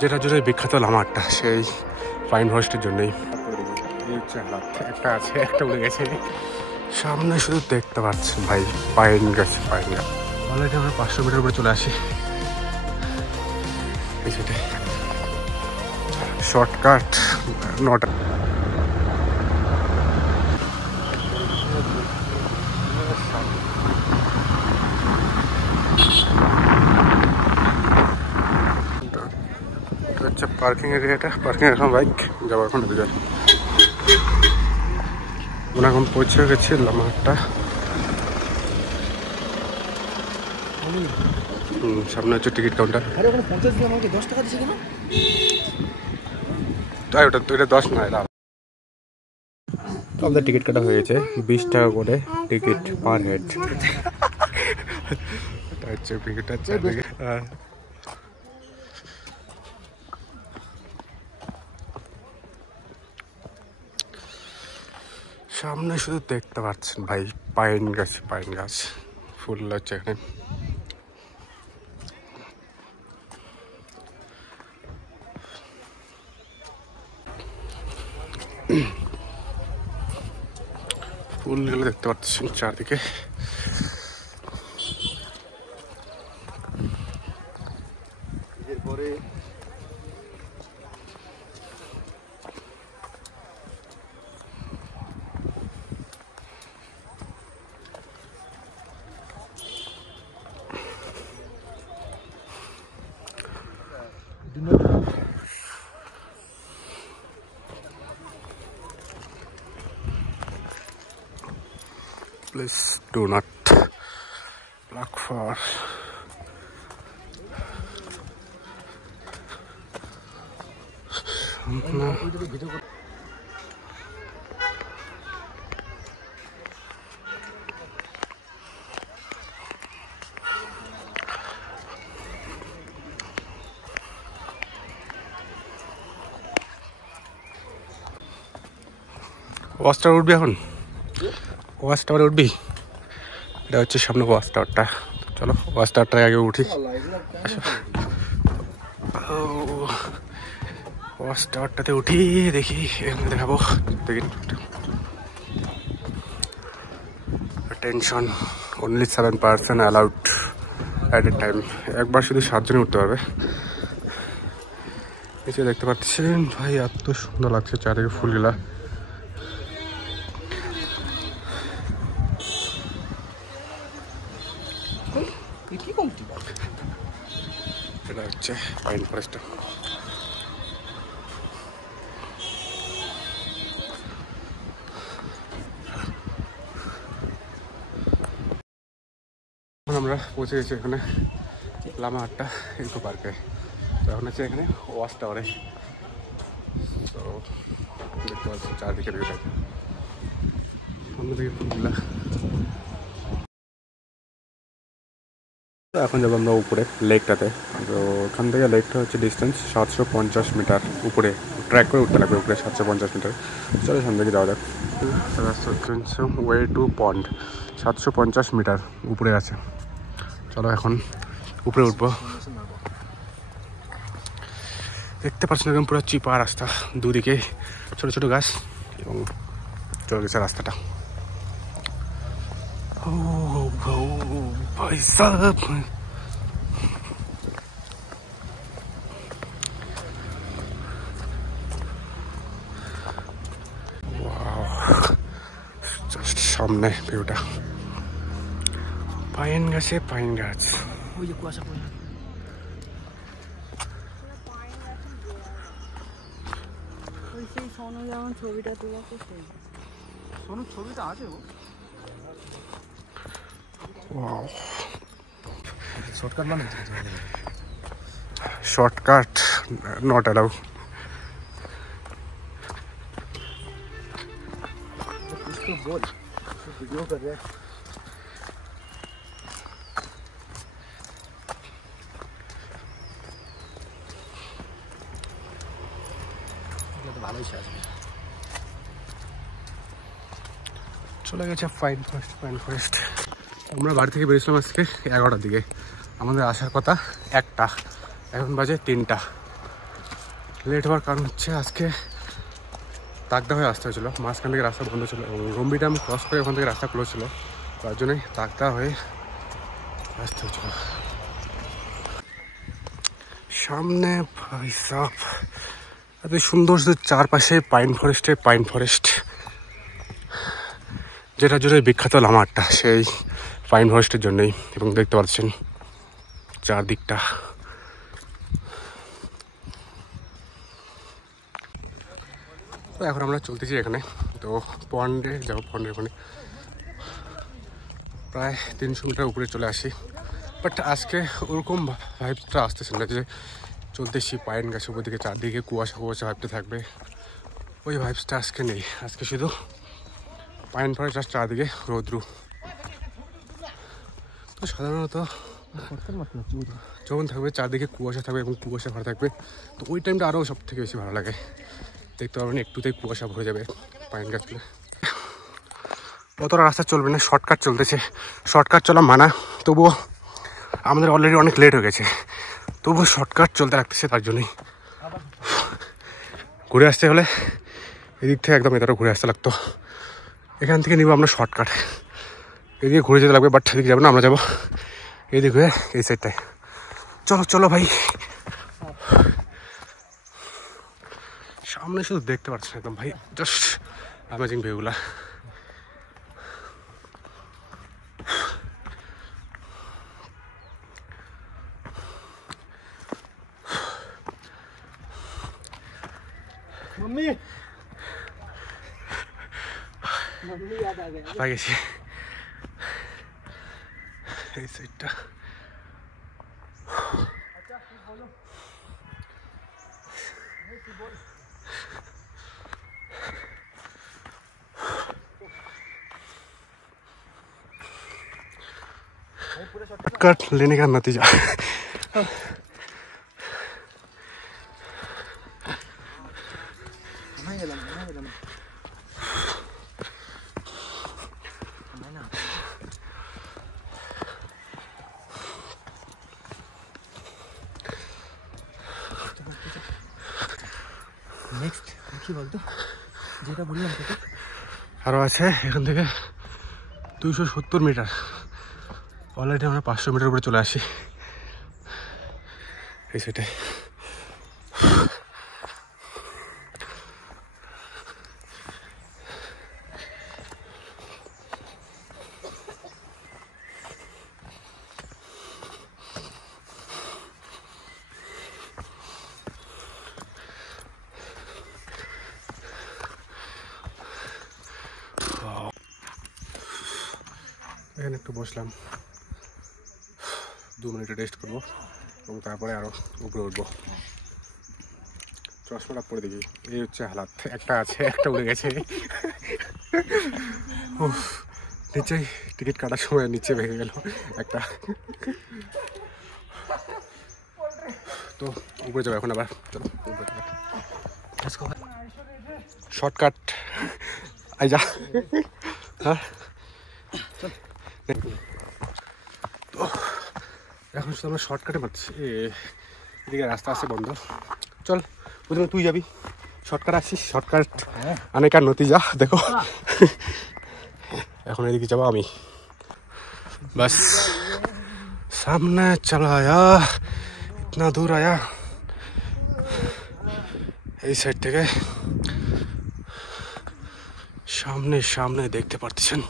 যেটার জন্য বিখ্যাত লামারটা, সেই পাইন ফরেস্টের জন্যই। একটা আছে, একটা উড়ে গেছে। সামনে শুধু দেখতে পাচ্ছেন ভাই পাইন গাছ, পাইন গাছ। অলরেডি আমরা 500 মিটার উপরে চলে আসি। সেটাই শর্টকাট নটা। হচ্ছে পার্কিং এরিয়াটা, পার্কিং এখন বাইক যাবো এখন দিকে। আমরা এখন পৌঁছে গেছি লামারটা। সামনে হচ্ছে টিকিট কাউন্টার। তাই ওটা তো, এটা 10 না, এটা আমাদের টিকিট কাটা হয়েছে 20 টাকা করে টিকিট পার হেড। হচ্ছে টিকিট আছে। সামনে শুধু দেখতে পাচ্ছেন ভাই পাইন গাছ, পাইন গাছ ফুল হচ্ছে এখানে। ফুলগুলো দেখতে পাচ্ছেন চারদিকে। এরপরে please do not block for watch tower উঠবি এখন, ওয়াচ টাওয়ারে উঠবি। এটা হচ্ছে সামনে ওয়াচ টাওয়ারটা। চলো ওয়াচ টাওয়ারটায় আগে উঠি। ওয়াচ টাওয়ারটাতে উঠি, দেখি এখানে দেখাবো। দেখি tension only 7 person allowed at a time. একবার শুধু 7 জনে উঠতে পারবে। নিচে দেখতে পাচ্ছেন ভাই এত সুন্দর লাগছে চারিদিকে ফুলগুলা। এটা হচ্ছে পাইন ফরেস্ট। আমরা পৌঁছে গেছি এখানে লামাহাট্টা ইকো পার্কে। তো এখন হচ্ছে এখানে ওয়াচ টাওয়ারে। তো দেখতে পাচ্ছি চারদিকে ভিউটা, অন্যদিকে ফুলগুলা। এখন যাবো আমরা উপরে লেকটাতে। তো ওখান থেকে লেকটা হচ্ছে ডিস্টেন্স 750 মিটার উপরে, ট্র্যাক করে উঠতে লাগবে উপরে 750 মিটার। চলো সামনে দিকে যাওয়া যাক। ওয়ে টু পন্ড 750 মিটার উপরে আছে। চলো এখন উপরে উঠবো। দেখতে পাচ্ছেন একদম পুরো চিপা রাস্তা, দুদিকে ছোট ছোট গাছ এবং চলে গেছে রাস্তাটা। ও ভাই সাহেব, জাস্ট সামনে ভিউটা, পাইন গাছে পাইন গাছ। ছবিটা তোলা তো সোনু ছবিটা আছে ও। Wow, shortcut not allow. बोल वीडियो कर रहे हैं। तो ভালোই আছে। চলে গেছে পাইন ফরেস্ট, পাইন ফরেস্ট। আমরা বাড়ি থেকে বেরিয়েছিলাম আজকে 11টার দিকে। আমাদের আসার কথা 1টা, এখন বাজে 3টা। লেট হওয়ার কারণ হচ্ছে আজকে তাকদা হয়ে আসতে হয়েছিলো, মাঝখান থেকে রাস্তা বন্ধ ছিল এবং রম্বি ড্যাম ক্রস করে ওখান থেকে রাস্তা ক্লোজ ছিল, তার জন্যই তাকদা হয়ে আসতে হয়েছিল। সামনে ভাই সাপ এত সুন্দর চারপাশে পাইন ফরেস্ট, যেটার জন্য বিখ্যাত লামারটা সেই পাইন ফরেস্টের জন্যই। এবং দেখতে পাচ্ছেন চারদিকটা। তো এখন আমরা চলতেছি এখানে, তো পন্ডে যাবো, পন্ডের ওখানে প্রায় 300 মিটার উপরে চলে আসি। বাট আজকে ওরকম ভাইবটা আসতেছে না যে চলতেছি পাইন গাছের উপর দিকে, চারদিকে কুয়াশা ভাইবটা থাকবে, ওই ভাইবসটা আজকে নেই। আজকে শুধু পাইন ফরেস্ট আর চারদিকে রৌদ্রু। তো সাধারণত যখন থাকবে চারদিকে কুয়াশা থাকবে এবং কুয়াশা ভরা থাকবে, তো ওই টাইমটা আরও সব থেকে বেশি ভালো লাগে। দেখতে পাবেন একটুতেই কুয়াশা ভরে যাবে পাইন গাছগুলো। অতটা রাস্তা চলবে না, শর্টকাট চলতেছে। শর্টকাট চলা মানা, তবুও আমাদের অলরেডি অনেক লেট হয়ে গেছে, তবুও শর্টকাট চলতে রাখতেছে। তার জন্যই ঘুরে আসতে হলে এদিক থেকে একদম এতটা ঘুরে আসতে লাগতো। এখান থেকে নিব আমরা শর্টকাট, এদিকে ঘুরে যেতে লাগবে, বাট এদিকে যাবো না, আমরা যাবো এদিক হয়ে এই সাইডটায়। চলো চলো ভাই, সামনে শুধু দেখতে পাচ্ছেন একদম ভাই, জাস্ট অ্যামেজিং ভিউগুলা। मम्मी याद आ गया। পাই গেছি এই সাইডটা। कट लेने का नतीजा নেক্সট কি বলতো, যেটা বললাম তোকে আরও আছে এখান থেকে 270 মিটার। অলরেডি আমরা 500 মিটার উপরে চলে আসি এই সাইডে। এখানে একটু বসলাম, 2 মিনিটে রেস্ট করবো এবং তারপরে আরও উপরে উঠবো। চশমাটা পরে দেখি, এই হচ্ছে হালাত। একটা আছে, একটা উড়ে গেছে। নিচে টিকিট কাটার সময় নিচে ভেঙে গেল একটা। তো উপরে যাবো এখন আবার। চলো উপরে শর্টকাট আই যা। হ্যাঁ তো এখন শুধু আমরা শর্টকাটে মারছি, এদিকে রাস্তা আছে বন্ধ। চল প্রথমে তুই যাবি, শর্টকাট আসছিস, শর্টকাট অনেকার নতিজা দেখো। এখন এদিকে যাবো আমি, বাস সামনে চলা আয়া, ইতনা দূর আয়া। এই সাইড থেকে সামনে সামনে দেখতে পারতেছেন